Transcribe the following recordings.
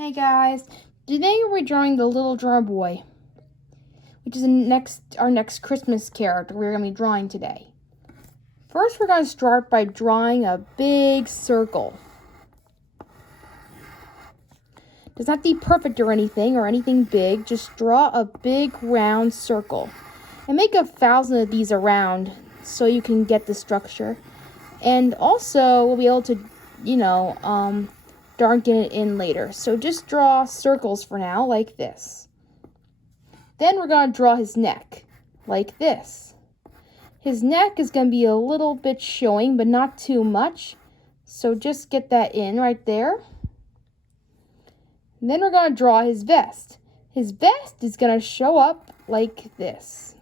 Hey guys, today we're drawing the Little Drummer Boy, which is our next Christmas character we're going to be drawing today. First, we're going to start by drawing a big circle. Doesn't have to be perfect or anything big, just draw a big round circle. And make 1,000 of these around so you can get the structure. And also, we'll be able to, darken it in later. So just draw circles for now, like this. Then we're going to draw his neck, like this. His neck is going to be a little bit showing, but not too much. So just get that in right there. And then we're going to draw his vest. His vest is going to show up like this.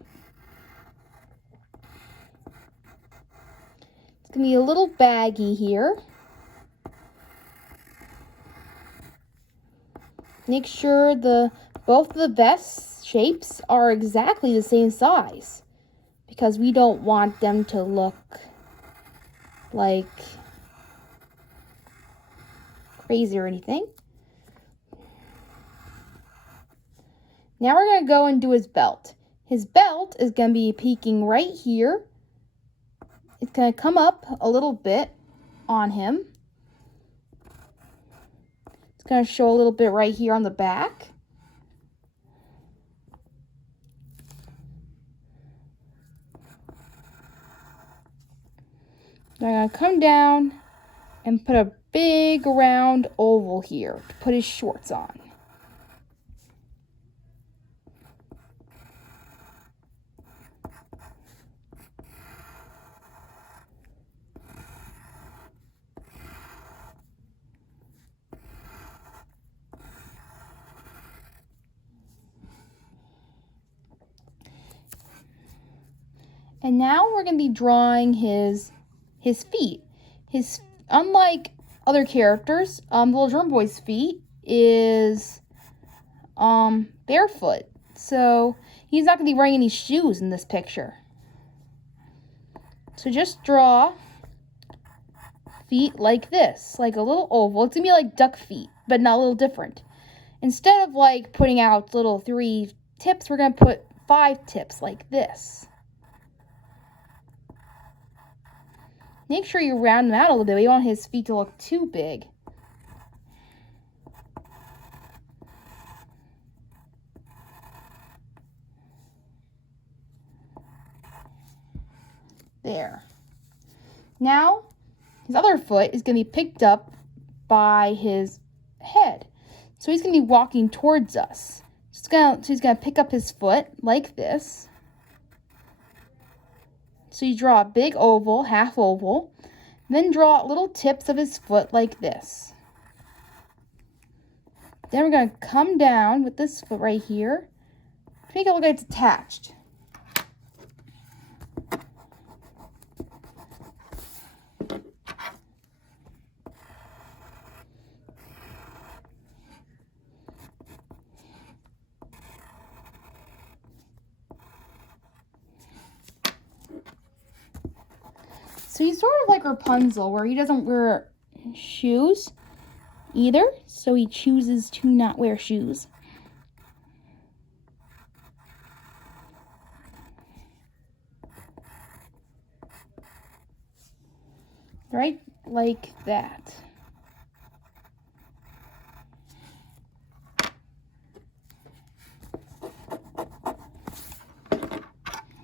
It's going to be a little baggy here. Make sure both of the vest shapes are exactly the same size, because we don't want them to look like crazy or anything. Now we're going to go and do his belt. His belt is going to be peeking right here. It's going to come up a little bit on him. It's going to show a little bit right here on the back. Now I'm going to come down and put a big round oval here to put his shorts on. And now we're going to be drawing his feet. Unlike other characters, the Little Drummer Boy's feet is barefoot. So he's not going to be wearing any shoes in this picture. So just draw feet like this, like a little oval. It's going to be like duck feet, but not a little different. Instead of like putting out little 3 tips, we're going to put 5 tips like this. Make sure you round them out a little bit. We don't want his feet to look too big. There. Now, his other foot is going to be picked up by his head. So he's going to be walking towards us. So he's going to pick up his foot like this. So you draw a big oval, half oval, then draw little tips of his foot like this. Then we're going to come down with this foot right here to make it look like it's attached. So he's sort of like Rapunzel, where he doesn't wear shoes either, so he chooses to not wear shoes. Right like that.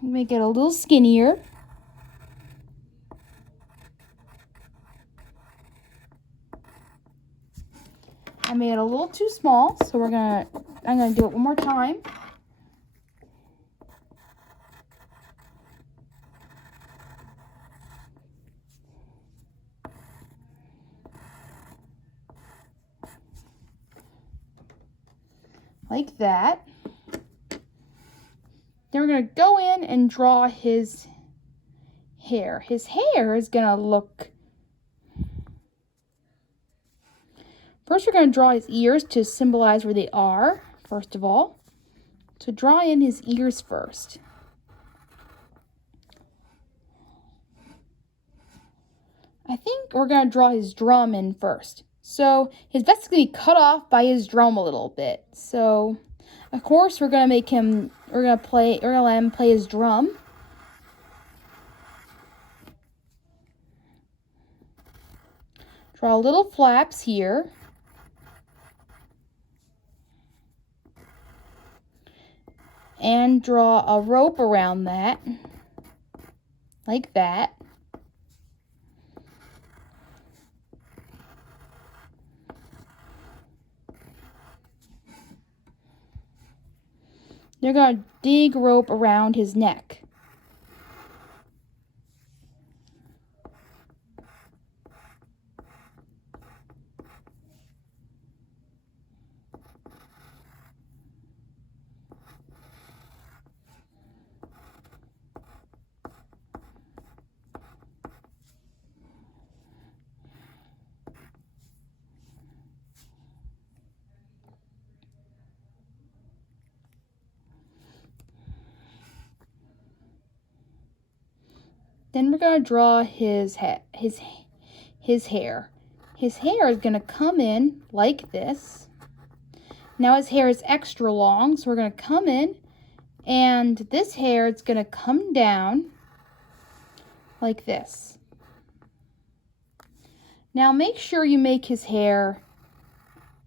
Make it a little skinnier. I made it a little too small, so I'm gonna do it one more time. Like that. Then we're gonna go in and draw his hair. His hair is gonna look... First, we're going to draw his ears to symbolize where they are, first of all. So draw in his ears first. I think we're going to draw his drum in first. So his vest is going to be cut off by his drum a little bit. So, of course, we're going to let him play his drum. Draw little flaps here. And draw a rope around that, like that. They're going to dig rope around his neck. Then we're going to draw his hair. His hair is going to come in like this. Now his hair is extra long, so we're going to come in, and this hair is going to come down like this. Now make sure you make his hair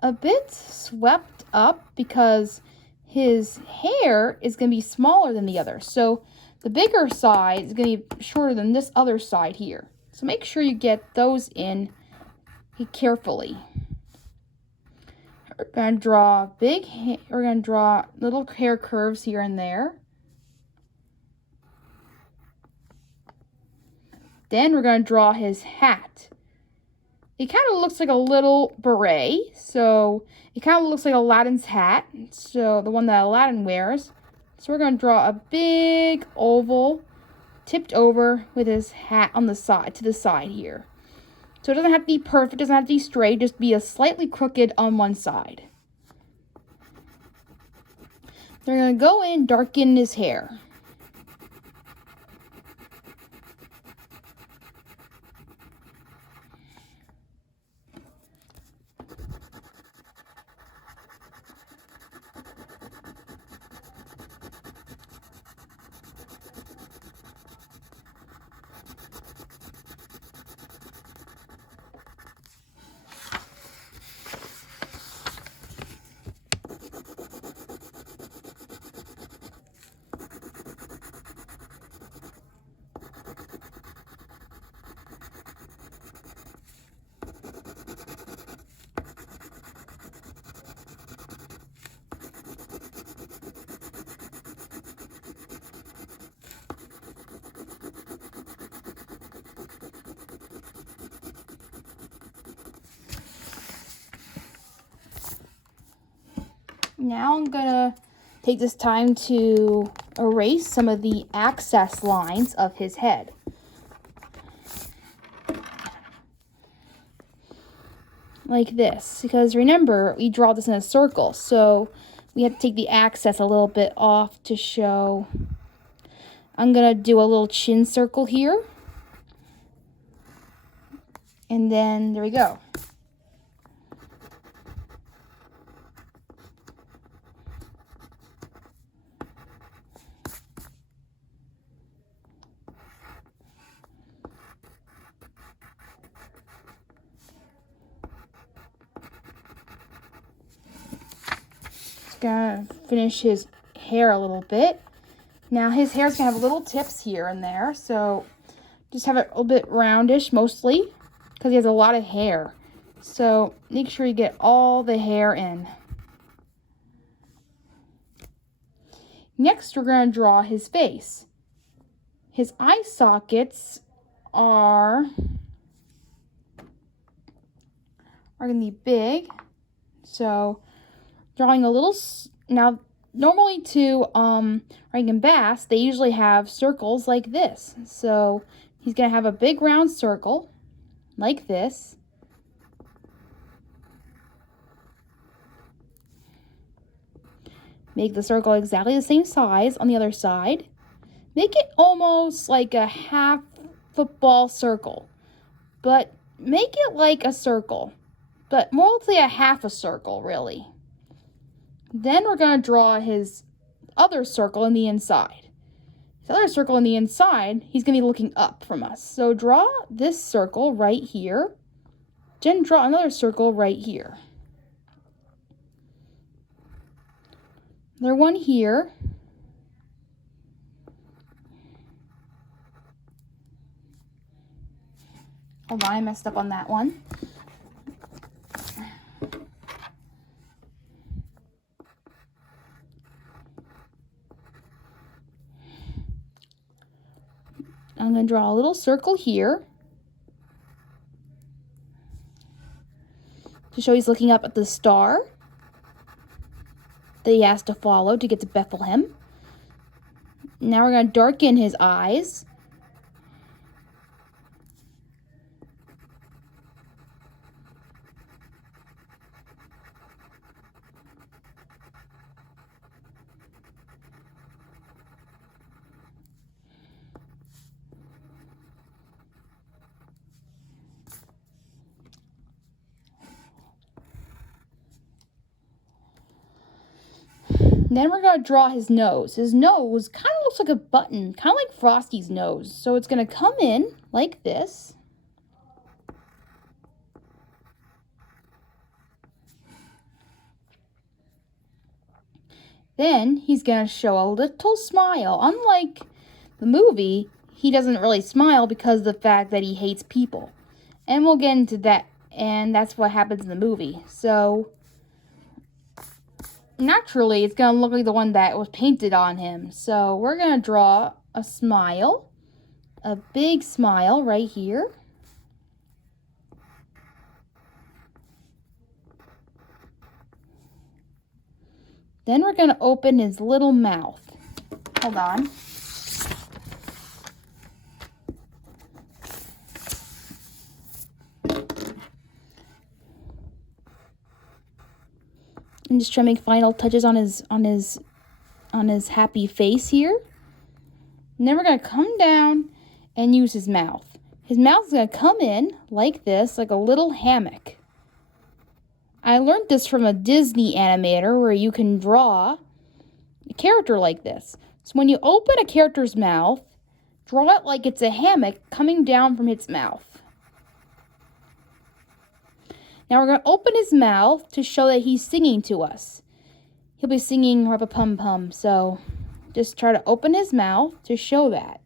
a bit swept up because his hair is going to be smaller than the other. So the bigger side is going to be shorter than this other side here. So make sure you get those in carefully. We're going to draw we're going to draw little hair curves here and there. Then we're going to draw his hat. It kind of looks like a little beret, so it kind of looks like Aladdin's hat, so the one that Aladdin wears. So we're going to draw a big oval tipped over with his hat on the side, to the side here. So it doesn't have to be perfect, doesn't have to be straight, just be a slightly crooked on one side. They're going to go in, darken his hair. Now I'm going to take this time to erase some of the access lines of his head. Like this, because remember, we draw this in a circle, so we have to take the access a little bit off to show. I'm going to do a little chin circle here. And then, there we go. Gonna finish his hair a little bit. Now his hair's gonna have little tips here and there, so just have it a little bit roundish mostly because he has a lot of hair. So make sure you get all the hair in. Next, we're gonna draw his face. His eye sockets are gonna be big, so drawing a little, now normally to Rankin Bass, they usually have circles like this. So he's going to have a big round circle like this. Make the circle exactly the same size on the other side. Make it almost like a half football circle, but make it like a circle. but mostly a half a circle, really. Then we're going to draw his other circle in the inside. His other circle in the inside, he's going to be looking up from us. So draw this circle right here. Then draw another circle right here. Another one here. Hold on, I messed up on that one. I'm going to draw a little circle here to show he's looking up at the star that he has to follow to get to Bethlehem. Now we're going to darken his eyes. Then we're going to draw his nose. His nose kind of looks like a button, kind of like Frosty's nose. So it's going to come in like this. Then he's going to show a little smile. Unlike the movie, he doesn't really smile because of the fact that he hates people. And we'll get into that, and that's what happens in the movie. So naturally, it's going to look like the one that was painted on him. So we're going to draw a smile, a big smile right here. Then we're going to open his little mouth. Hold on. I'm just trying to make final touches on his happy face here. And then we're going to come down and use his mouth. His mouth is going to come in like this, like a little hammock. I learned this from a Disney animator where you can draw a character like this. So when you open a character's mouth, draw it like it's a hammock coming down from its mouth. Now we're going to open his mouth to show that he's singing to us. He'll be singing Rap-a-Pum-Pum, so just try to open his mouth to show that.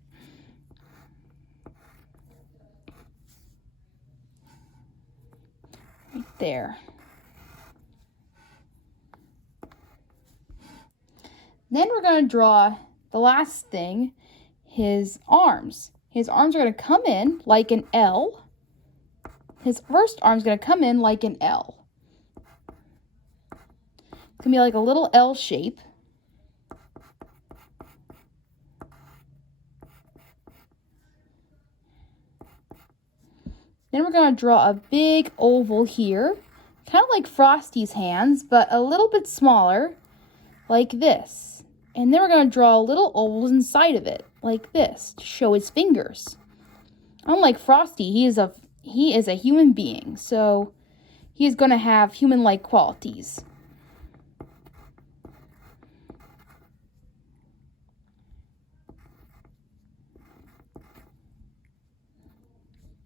Right there. Then we're going to draw the last thing, his arms. His arms are going to come in like an L. His first arm's going to come in like an L. It's going to be like a little L shape. Then we're going to draw a big oval here, kind of like Frosty's hands, but a little bit smaller, like this. And then we're going to draw little ovals inside of it, like this, to show his fingers. Unlike Frosty, he is a human being, so he is going to have human-like qualities.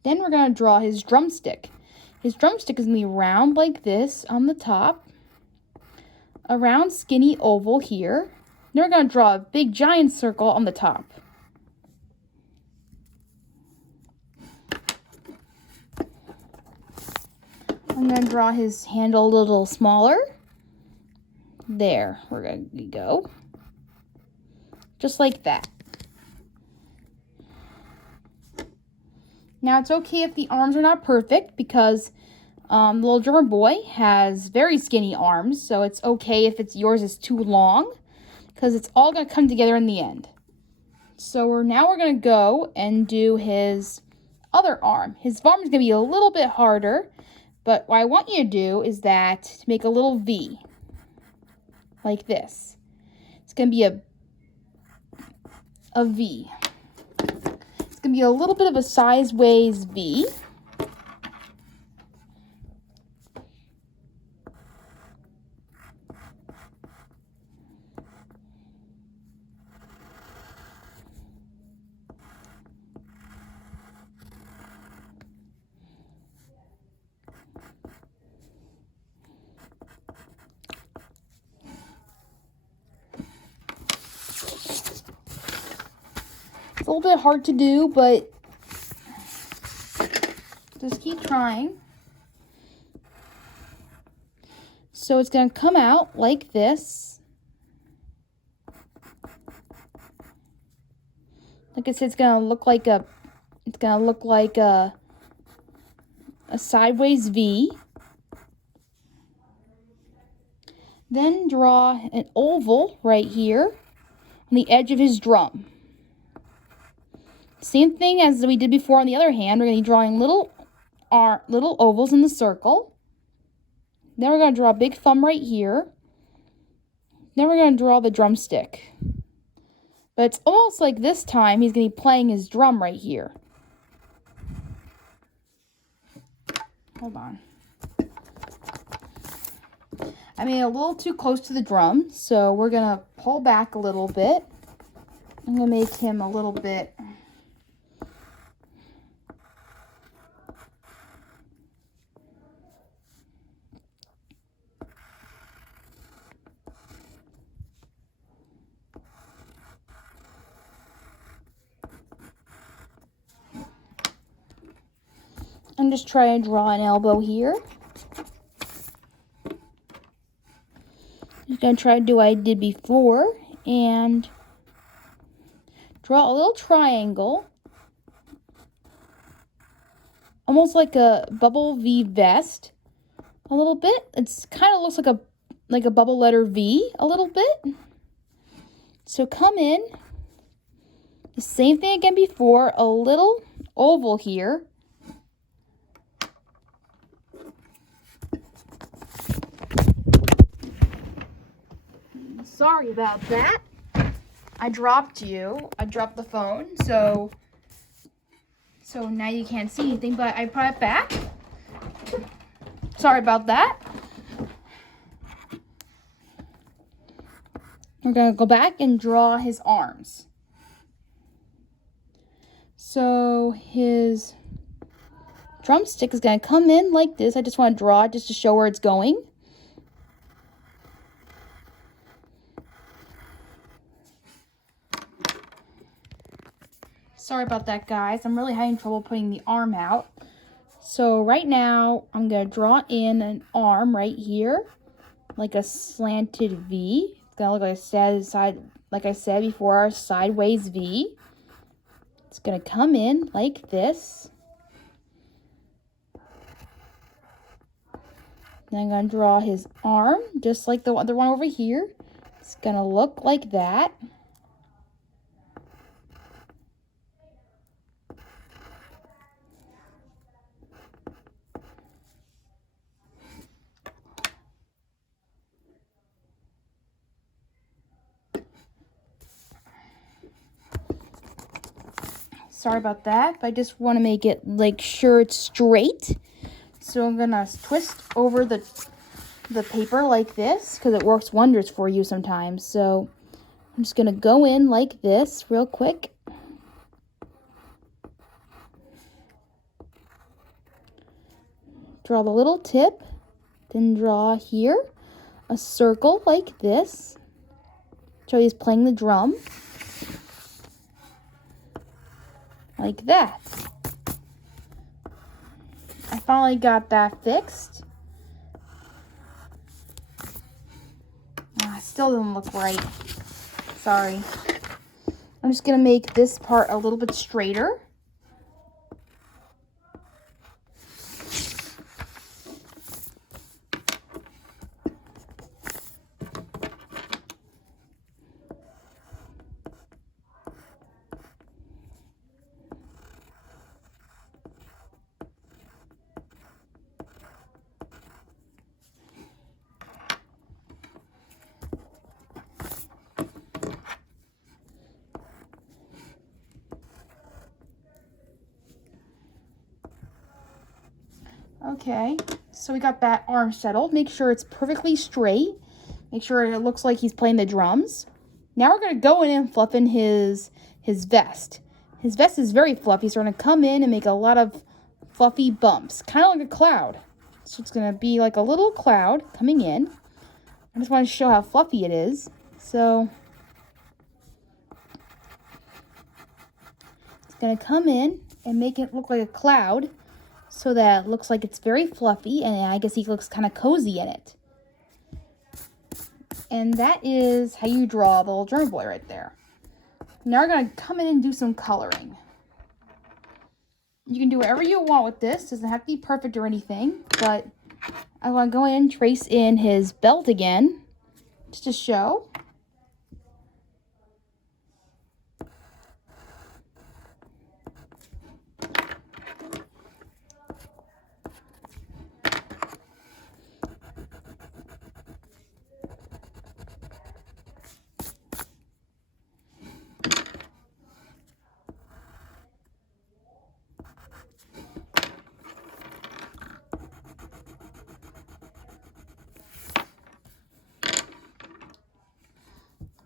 Then we're going to draw his drumstick. His drumstick is going to be round like this on the top, a round skinny oval here. Then we're going to draw a big giant circle on the top. I'm going to draw his handle a little smaller. There, we're going to go. Just like that. Now, it's okay if the arms are not perfect because the little drummer boy has very skinny arms, so it's okay if yours is too long because it's all going to come together in the end. So now we're going to go and do his other arm. His arm is going to be a little bit harder, but what I want you to do is to make a little V, like this. It's going to be a V. It's going to be a little bit of a sideways V. a little bit hard to do, but just keep trying. So it's going to come out like this. Like I said, it's going to look like a sideways V. Then draw an oval right here on the edge of his drum. Same thing as we did before on the other hand. We're going to be drawing little ovals in the circle. Then we're going to draw a big thumb right here. Then we're going to draw the drumstick. But it's almost like this time he's going to be playing his drum right here. Hold on. I made it a little too close to the drum, so we're going to pull back a little bit. I'm going to make him a little bit... I'm just trying to draw an elbow here. Just going to try to do what I did before and draw a little triangle. Almost like a bubble V vest. A little bit. It's kind of looks like a bubble letter V a little bit. So come in. The same thing again before. A little oval here. Sorry about that. I dropped the phone, so now you can't see anything, but I put it back. Sorry about that. We're going to go back and draw his arms. So his drumstick is going to come in like this. I just want to draw it just to show where it's going. Sorry about that, guys. I'm really having trouble putting the arm out. So right now, I'm going to draw in an arm right here, like a slanted V. It's going to look like I said before, a sideways V. It's going to come in like this. Then I'm going to draw his arm, just like the other one over here. It's going to look like that. Sorry about that, but I just want to make it sure it's straight. So I'm gonna twist over the paper like this because it works wonders for you sometimes. So I'm just gonna go in like this real quick. Draw the little tip, then draw here a circle like this. Show he's playing the drum. Like that. I finally got that fixed. Still doesn't look right. Sorry. I'm just going to make this part a little bit straighter. Okay, so we got that arm settled. Make sure it's perfectly straight. Make sure it looks like he's playing the drums. Now we're going to go in and fluff in his vest. His vest is very fluffy, so we're going to come in and make a lot of fluffy bumps. Kind of like a cloud. So it's going to be like a little cloud coming in. I just want to show how fluffy it is. So going to come in and make it look like a cloud so that it looks like it's very fluffy, and I guess he looks kind of cozy in it. And that is how you draw the little drummer boy right there. Now we're going to come in and do some coloring. You can do whatever you want with this. Doesn't have to be perfect or anything, but I want to go in and trace in his belt again, just to show.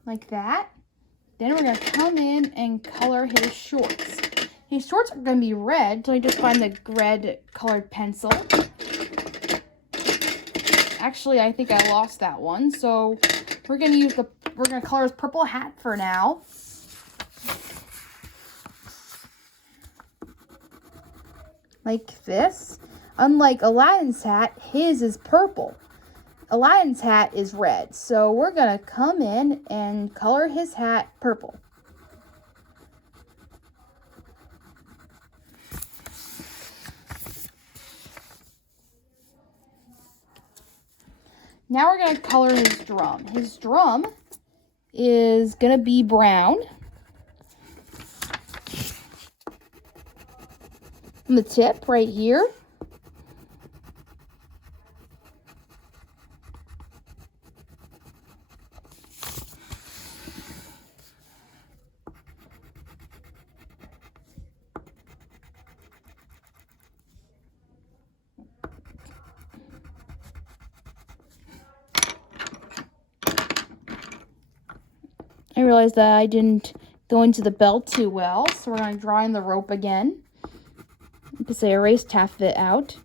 Like that. Then we're going to come in and color his shorts. His shorts are going to be red, so I just find the red colored pencil. Actually, I think I lost that one, so we're going to color his purple hat for now. Like this. Unlike Aladdin's hat, his is purple. Aladdin's hat is red, so we're going to come in and color his hat purple. Now we're going to color his drum. His drum is going to be brown. On the tip right here. I realized that I didn't go into the belt too well, so we're going to draw in the rope again. Because I erased half of it out.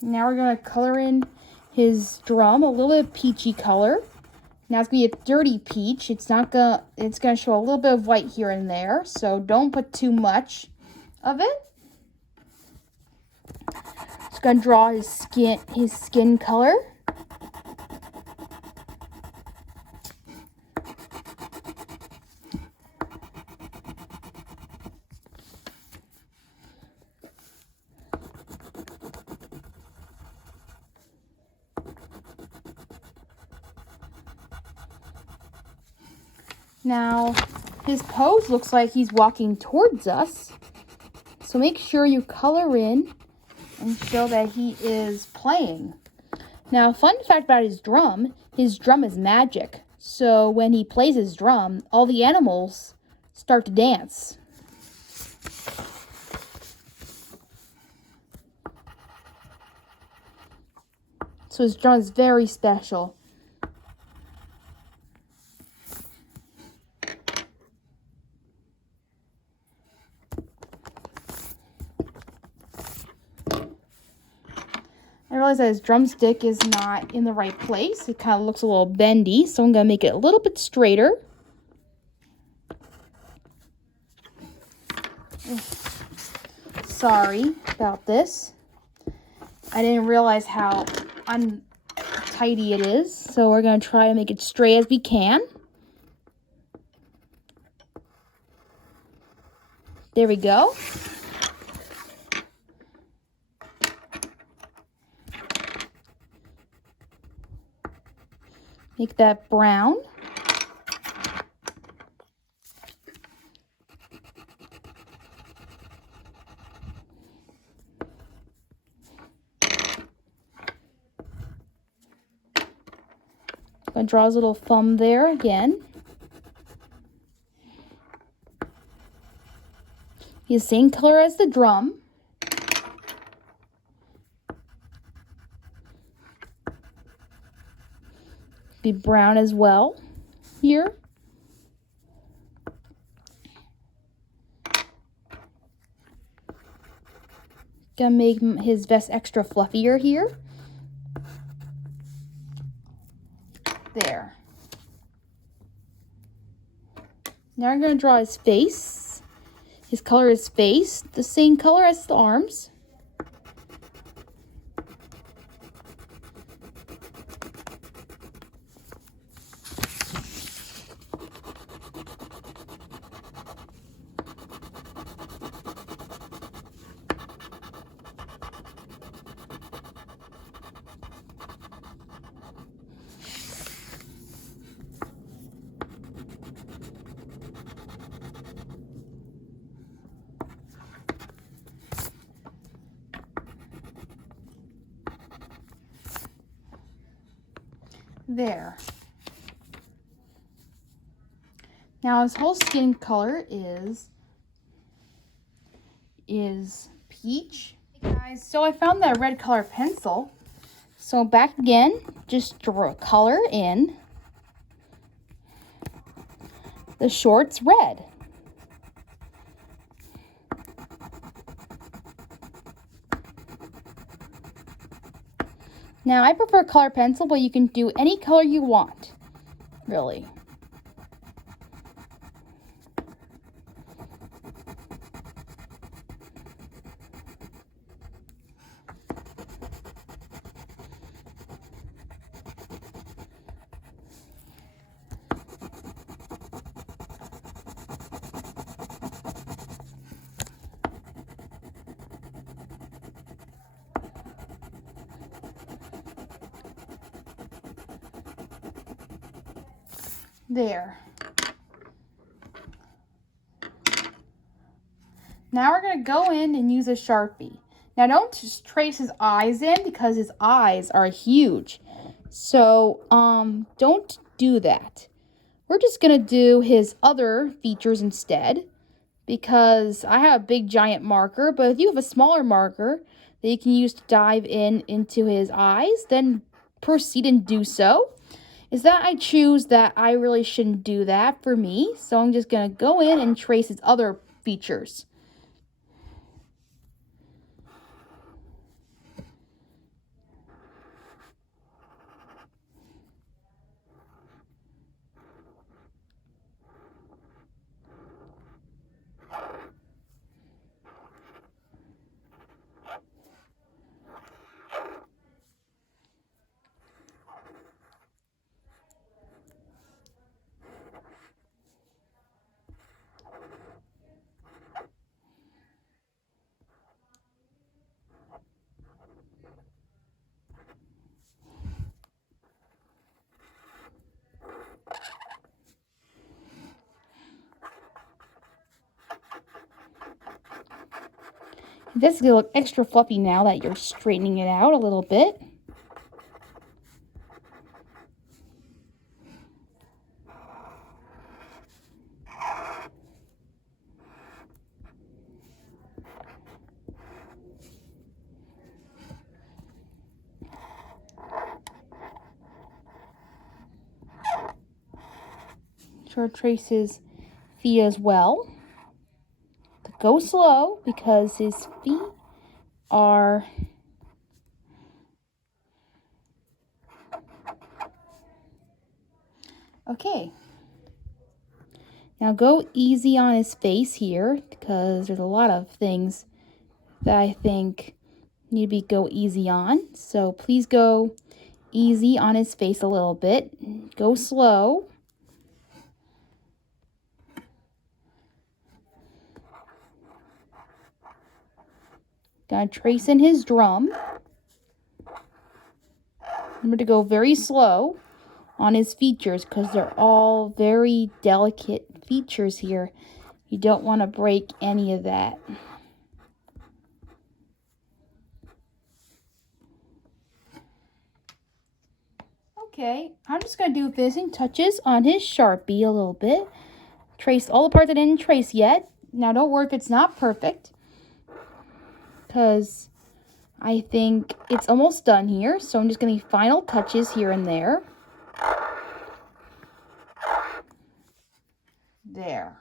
Now we're going to color in his drum a little bit of peachy color. Now it's going to be a dirty peach. It's going to show a little bit of white here and there, so don't put too much of it. Just going to draw his skin color. Now, his pose looks like he's walking towards us, so make sure you color in and show that he is playing. Now, fun fact about his drum is magic, so when he plays his drum, all the animals start to dance. So his drum is very special. I realize that his drumstick is not in the right place. It kind of looks a little bendy, so I'm going to make it a little bit straighter. Sorry about this. I didn't realize how untidy it is, so we're going to try to make it straight as we can. There we go. Make that brown. I'm going to draw his little thumb there again. He's the same color as the drum. Be brown as well here. Gonna make his vest extra fluffier here. There. Now I'm gonna draw his face. His color is face, the same color as the arms. There. Now his whole skin color is peach. Hey guys, so I found that red color pencil. So back again, just draw a color in the shorts red. Now, I prefer color pencil, but you can do any color you want, really. There. Now we're going to go in and use a Sharpie. Now don't just trace his eyes in because his eyes are huge. So don't do that. We're just going to do his other features instead because I have a big giant marker, but if you have a smaller marker that you can use to dive into his eyes, then proceed and do so. Is that I choose that I really shouldn't do that for me. So I'm just going to go in and trace his other features. This is going to look extra fluffy now that you're straightening it out a little bit. Sure trace his feet as well. Go slow because his feet are okay. Now go easy on his face here because there's a lot of things that I think need to go easy on. So please go easy on his face a little bit. Go slow. Gonna trace in his drum. I'm going to go very slow on his features because they're all very delicate features here. You don't want to break any of that. Okay, I'm just going to do finishing touches on his Sharpie a little bit. Trace all the parts I didn't trace yet. Now don't worry if it's not perfect, because I think it's almost done here. So I'm just going to final touches here and there. There.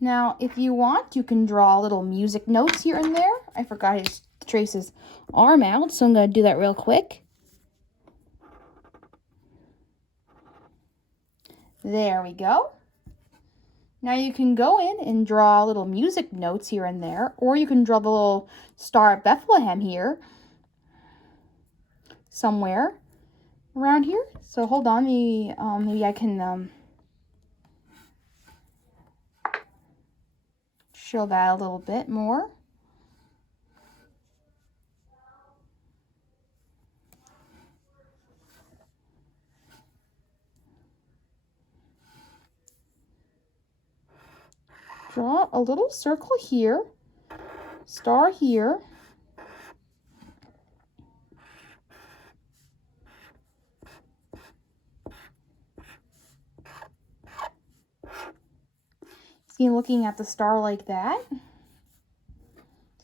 Now, if you want, you can draw little music notes here and there. I forgot to trace his arm out, so I'm going to do that real quick. There we go. Now you can go in and draw little music notes here and there, or you can draw the little Star of Bethlehem here, somewhere around here. So hold on, maybe I can show that a little bit more. Draw a little circle here, star here. See, looking at the star like that.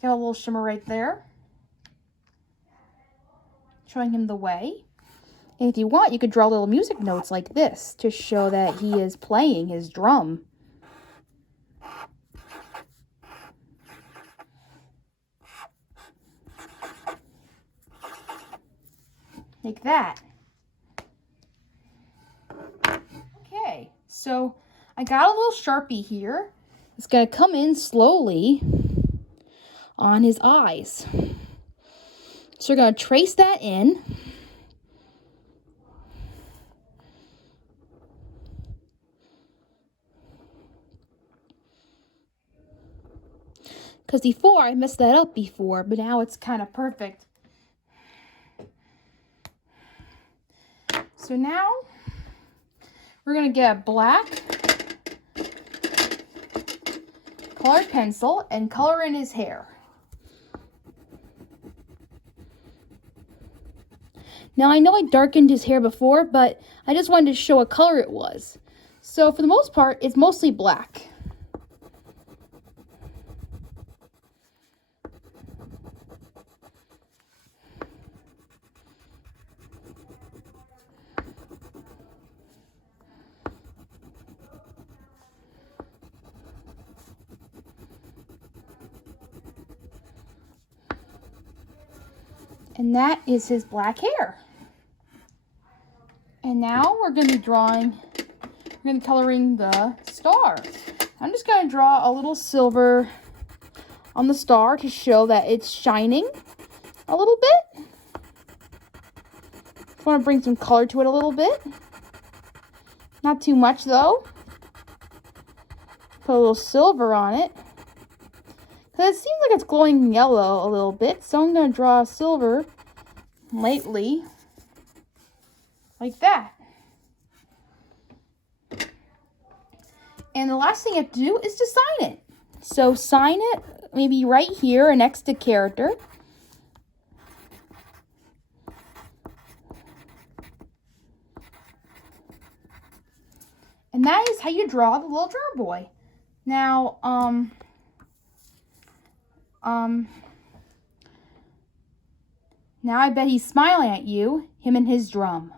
Got a little shimmer right there, showing him the way. And if you want, you could draw little music notes like this to show that he is playing his drum. Like that. Okay, so I got a little Sharpie here. It's going to come in slowly on his eyes. So we're going to trace that in. Because before, I messed that up before, but now it's kind of perfect. So now, we're going to get a black colored pencil and color in his hair. Now, I know I darkened his hair before, but I just wanted to show what color it was. So, for the most part, it's mostly black. And that is his black hair. And now we're going to be coloring the star. I'm just going to draw a little silver on the star to show that it's shining a little bit. Just want to bring some color to it a little bit. Not too much though. Put a little silver on it. Because it seems like it's glowing yellow a little bit. So I'm going to draw silver lightly. Like that. And the last thing you have to do is to sign it. So sign it maybe right here next to character. And that is how you draw the little drummer boy. Now, now I bet he's smiling at you, him and his drum.